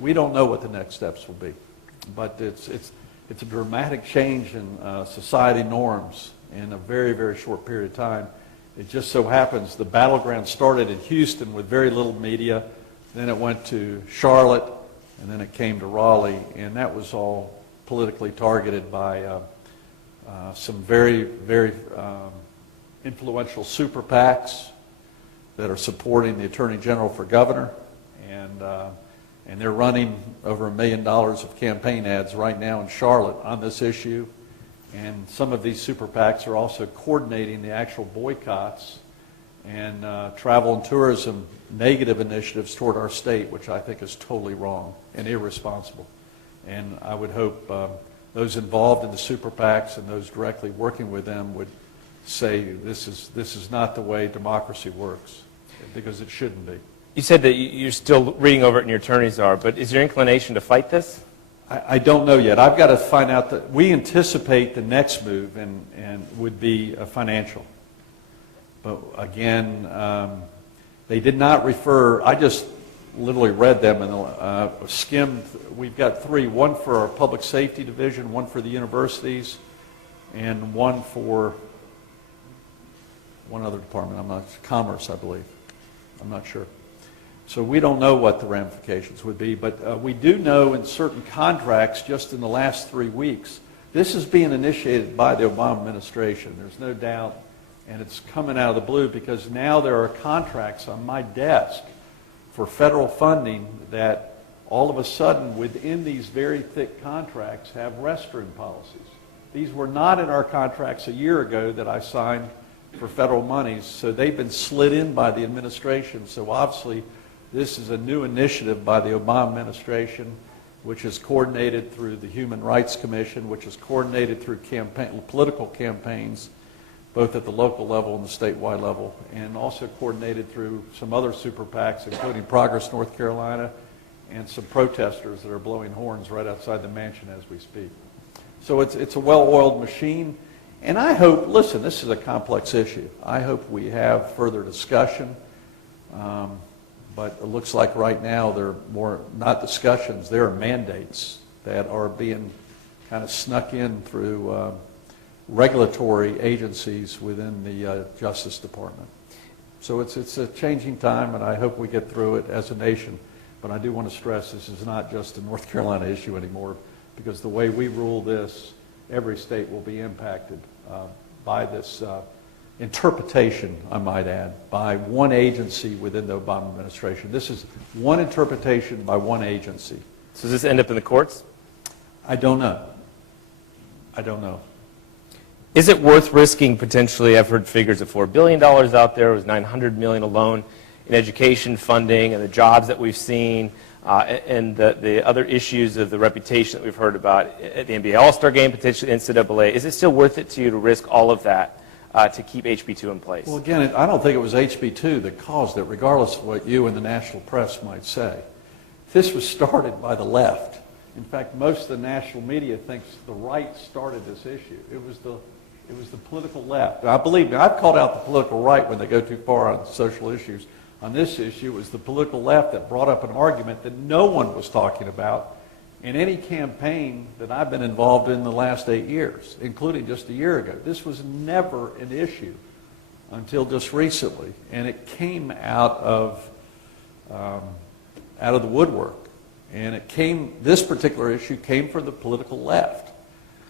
we don't know what the next steps will be. But it's a dramatic change in society norms in a very, very short period of time. It just so happens the battleground started in Houston with very little media, then it went to Charlotte, and then it came to Raleigh, and that was all politically targeted by some very, very influential super PACs that are supporting the Attorney General for governor, and they're running over $1 million of campaign ads right now in Charlotte on this issue. And some of these super PACs are also coordinating the actual boycotts and travel and tourism negative initiatives toward our state, which I think is totally wrong and irresponsible. And I would hope those involved in the super PACs and those directly working with them would say this is not the way democracy works, because it shouldn't be. You said that you're still reading over it and your attorneys are, but is your inclination to fight this? I don't know yet. I've got to find out that we anticipate the next move and would be financial. But again, they did not refer, I just literally read them and skimmed. We've got three, one for our public safety division, one for the universities, and one for one other department, commerce, I believe. I'm not sure. So we don't know what the ramifications would be, but we do know in certain contracts just in the last 3 weeks, this is being initiated by the Obama administration. There's no doubt, and it's coming out of the blue because now there are contracts on my desk for federal funding that all of a sudden within these very thick contracts have restroom policies. These were not in our contracts a year ago that I signed for federal monies, so they've been slid in by the administration. So obviously this is a new initiative by the Obama administration, which is coordinated through the Human Rights Commission, which is coordinated through political campaigns, both at the local level and the statewide level, and also coordinated through some other super PACs, including Progress North Carolina, and some protesters that are blowing horns right outside the mansion as we speak. So it's a well-oiled machine. And I hope, listen, this is a complex issue. I hope we have further discussion. But it looks like right now there are more, not discussions, there are mandates that are being kind of snuck in through regulatory agencies within the Justice Department. So it's a changing time, and I hope we get through it as a nation. But I do want to stress this is not just a North Carolina issue anymore, because the way we rule this, every state will be impacted by this interpretation, I might add, by one agency within the Obama administration. This is one interpretation by one agency. So does this end up in the courts? I don't know. I don't know. Is it worth risking potentially, I've heard figures of $4 billion out there, it was $900 million alone in education funding and the jobs that we've seen, and the other issues of the reputation that we've heard about at the NBA All-Star Game, potentially NCAA. Is it still worth it to you to risk all of that to keep HB2 in place? Well, again, I don't think it was HB2 that caused it, regardless of what you and the national press might say. This was started by the left. In fact, most of the national media thinks the right started this issue. It was the political left. Now, believe me, I've called out the political right when they go too far on social issues. On this issue, it was the political left that brought up an argument that no one was talking about in any campaign that I've been involved in the last 8 years, including just a year ago. This was never an issue until just recently, and it came out of the woodwork. And this particular issue came from the political left.